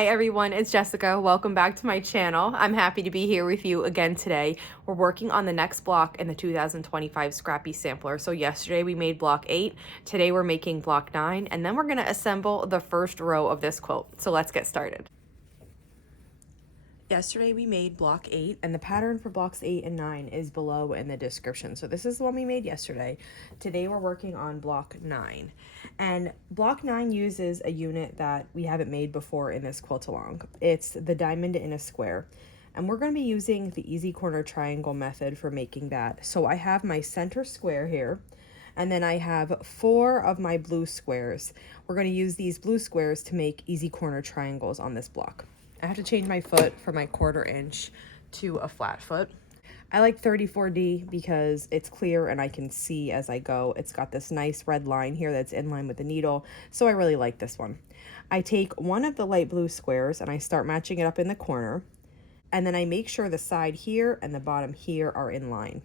Hi everyone, it's Jessica. Welcome back to my channel. I'm happy to be here with you again today. We're working on the next block in the 2025 Scrappy Sampler. So yesterday we made block 8, today we're making block 9, and then we're going to assemble the first row of this quilt. So let's get started. Yesterday we made block 8, and the pattern for blocks 8 and 9 is below in the description. So this is the one we made yesterday. Today we're working on block 9. And block 9 uses a unit that we haven't made before in this quilt along. It's the diamond in a square. And we're going to be using the easy corner triangle method for making that. So I have my center square here. And then I have 4 of my blue squares. We're going to use these blue squares to make easy corner triangles on this block. I have to change my foot from my 1/4 inch to a flat foot. I like 34D because it's clear and I can see as I go. It's got this nice red line here that's in line with the needle, so I really like this one. I take one of the light blue squares and I start matching it up in the corner, and then I make sure the side here and the bottom here are in line.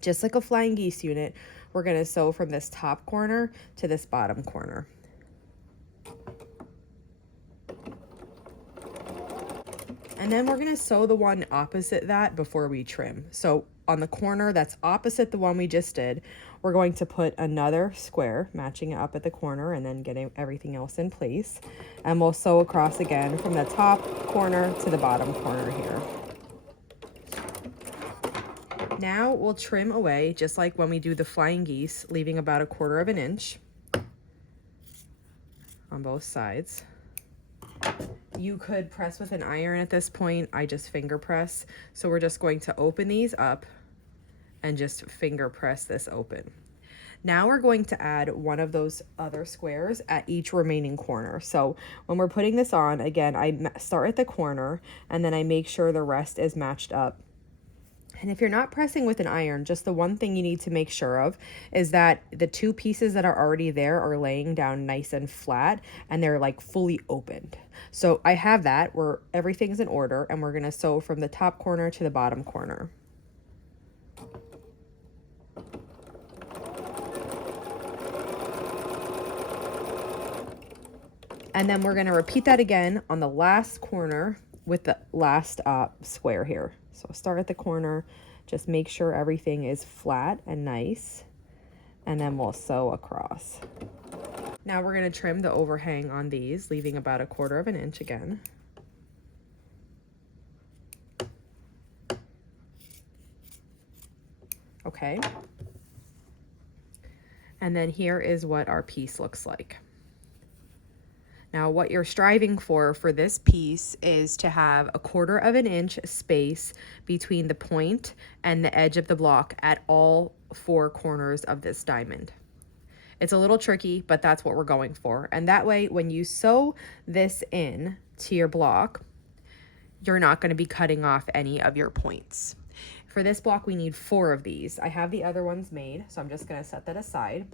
Just like a flying geese unit, we're going to sew from this top corner to this bottom corner. And then we're going to sew the one opposite that before we trim. So on the corner that's opposite the one we just did, we're going to put another square, matching it up at the corner and then getting everything else in place. And we'll sew across again from the top corner to the bottom corner here. Now we'll trim away just like when we do the flying geese, leaving about 1/4 inch on both sides. You could press with an iron at this point. I just finger press. So we're just going to open these up and just finger press this open. Now we're going to add one of those other squares at each remaining corner. So when we're putting this on, again, I start at the corner and then I make sure the rest is matched up. And if you're not pressing with an iron, just the one thing you need to make sure of is that the 2 pieces that are already there are laying down nice and flat and they're like fully opened. So I have that where everything's in order, and we're going to sew from the top corner to the bottom corner. And then we're going to repeat that again on the last corner with the last square here. So start at the corner, just make sure everything is flat and nice, and then we'll sew across. Now we're going to trim the overhang on these, leaving about 1/4 inch again. Okay. And then here is what our piece looks like. Now what you're striving for this piece is to have 1/4 inch space between the point and the edge of the block at all 4 corners of this diamond. It's a little tricky, but that's what we're going for. And that way, when you sew this in to your block, you're not going to be cutting off any of your points. For this block, we need 4 of these. I have the other ones made, so I'm just going to set that aside.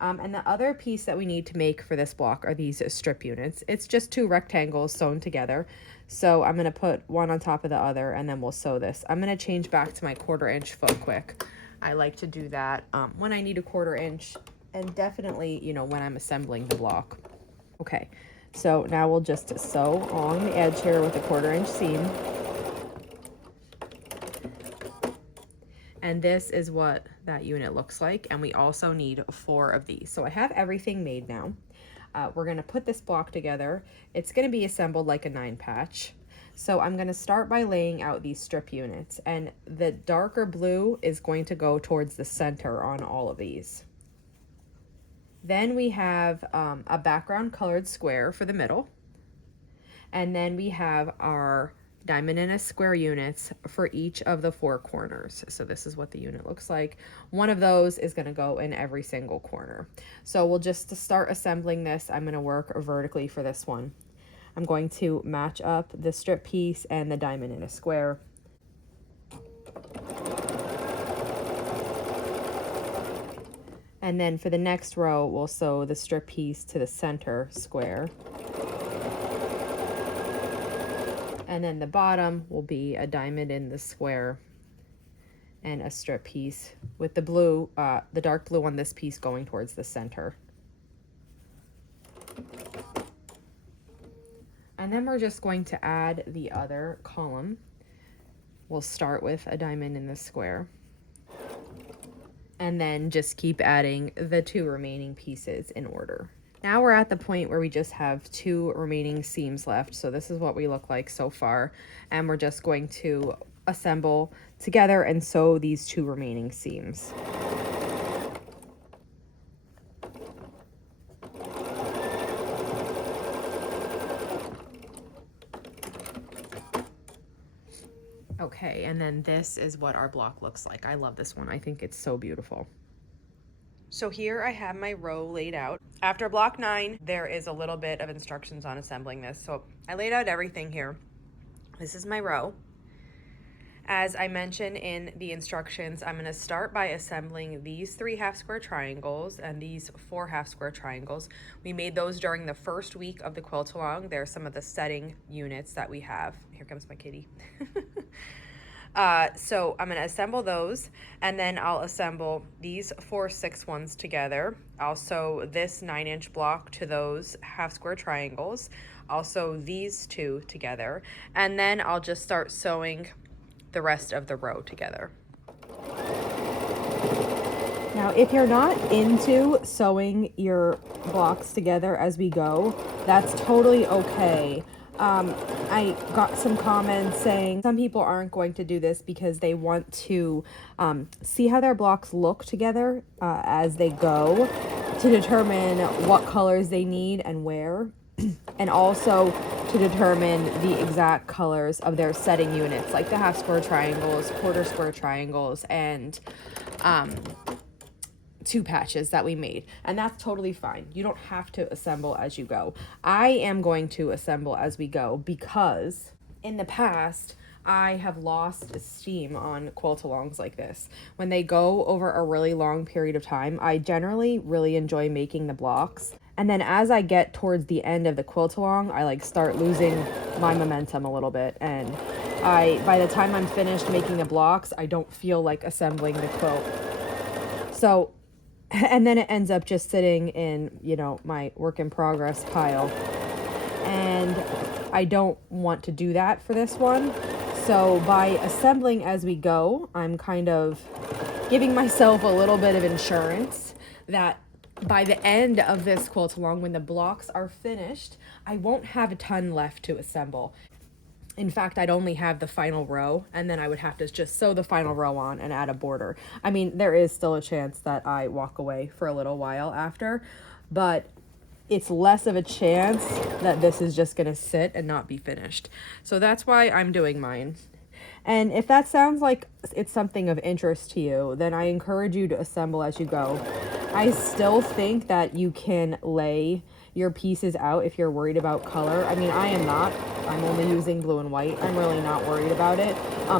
And the other piece that we need to make for this block are these strip units. It's just 2 rectangles sewn together. So I'm going to put one on top of the other, and then we'll sew this. I'm going to change back to my 1/4 inch foot quick. I like to do that when I need 1/4 inch, and definitely, you know, when I'm assembling the block. Okay, so now we'll just sew along the edge here with a 1/4 inch seam. And this is what that unit looks like. And we also need 4 of these. So I have everything made now. We're going to put this block together. It's going to be assembled like a 9 patch. So I'm going to start by laying out these strip units. And the darker blue is going to go towards the center on all of these. Then we have a background colored square for the middle. And then we have our diamond in a square units for each of the 4 corners. So this is what the unit looks like. One of those is going to go in every single corner. So we'll just start assembling this. I'm going to work vertically for this one. I'm going to match up the strip piece and the diamond in a square. And then for the next row, we'll sew the strip piece to the center square. And then the bottom will be a diamond in the square and a strip piece with the blue, the dark blue on this piece going towards the center. And And then we're just going to add the other column. We'll start with a diamond in the square. And then just keep adding the 2 remaining pieces in order. Now we're at the point where we just have 2 remaining seams left. So this is what we look like so far. And we're just going to assemble together and sew these 2 remaining seams. Okay, and then this is what our block looks like. I love this one. I think it's so beautiful. So here I have my row laid out. After block 9, there is a little bit of instructions on assembling this. So I laid out everything here. This is my row. As I mentioned in the instructions, I'm going to start by assembling these 3 half square triangles and these 4 half square triangles. We made those during the first week of the quilt along. They're some of the setting units that we have. Here comes my kitty. So I'm going to assemble those, and then I'll assemble these 4 6-1s together. I'll sew this 9-inch block to those half square triangles. I'll sew these 2 together, and then I'll just start sewing the rest of the row together. Now, if you're not into sewing your blocks together as we go, that's totally okay. I got some comments saying some people aren't going to do this because they want to see how their blocks look together as they go, to determine what colors they need and where, and also to determine the exact colors of their setting units, like the half square triangles, quarter square triangles, and 2 patches that we made. And that's totally fine. You don't have to assemble as you go. I am going to assemble as we go because in the past I have lost steam on quilt alongs like this. When they go over a really long period of time, I generally really enjoy making the blocks. And then as I get towards the end of the quilt along, I start losing my momentum a little bit. And by the time I'm finished making the blocks, I don't feel like assembling the quilt. So, and then it ends up just sitting in, my work in progress pile. And I don't want to do that for this one. So by assembling as we go, I'm kind of giving myself a little bit of insurance that by the end of this quilt along, when the blocks are finished, I won't have a ton left to assemble. In fact, I'd only have the final row, and then I would have to just sew the final row on and add a border. I mean, there is still a chance that I walk away for a little while after, but it's less of a chance that this is just going to sit and not be finished. So that's why I'm doing mine. And if that sounds like it's something of interest to you, then I encourage you to assemble as you go. I still think that you can lay your pieces out if you're worried about color. I mean, I am not. I'm only using blue and white. I'm really not worried about it.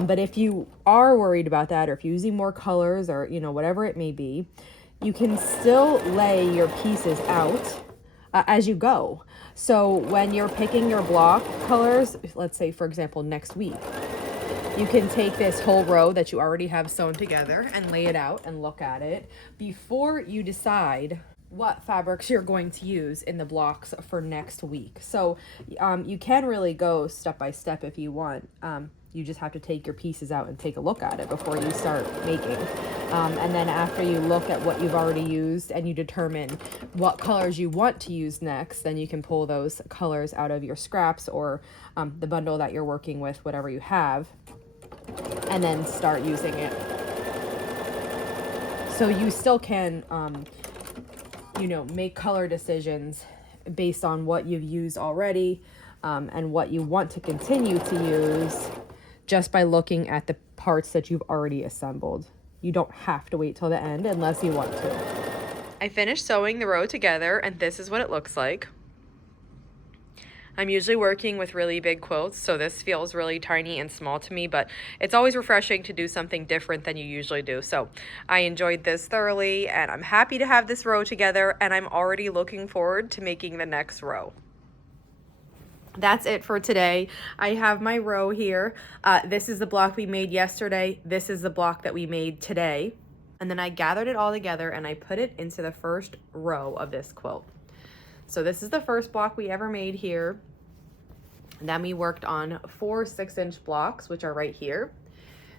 But if you are worried about that, or if you're using more colors, or whatever it may be, you can still lay your pieces out as you go. So when you're picking your block colors, let's say for example next week, you can take this whole row that you already have sewn together and lay it out and look at it before you decide what fabrics you're going to use in the blocks for next week. So you can really go step by step if you want. You just have to take your pieces out and take a look at it before you start making. And then after you look at what you've already used and you determine what colors you want to use next, then you can pull those colors out of your scraps or the bundle that you're working with, whatever you have, and then start using it. So you still can, make color decisions based on what you've used already and what you want to continue to use just by looking at the parts that you've already assembled. You don't have to wait till the end unless you want to. I finished sewing the row together, and this is what it looks like. I'm usually working with really big quilts, so this feels really tiny and small to me, but it's always refreshing to do something different than you usually do. So I enjoyed this thoroughly, and I'm happy to have this row together, and I'm already looking forward to making the next row. That's it for today. I have my row here. This is the block we made yesterday. This is the block that we made today. And then I gathered it all together and I put it into the first row of this quilt. So this is the first block we ever made here. Then we worked on 4 6-inch blocks, which are right here.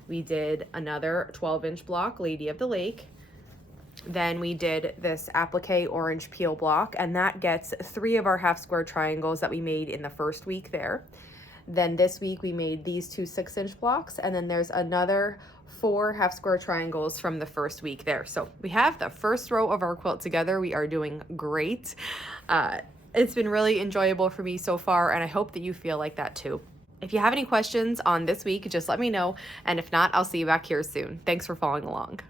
We did another 12-inch block, Lady of the Lake. Then we did this applique orange peel block, and that gets 3 of our half square triangles that we made in the first week there. Then this week we made these 2 6-inch blocks, and then there's another 4 half square triangles from the first week there. So we have the first row of our quilt together. We are doing great. It's been really enjoyable for me so far, and I hope that you feel like that too. If you have any questions on this week, just let me know, and if not, I'll see you back here soon. Thanks for following along.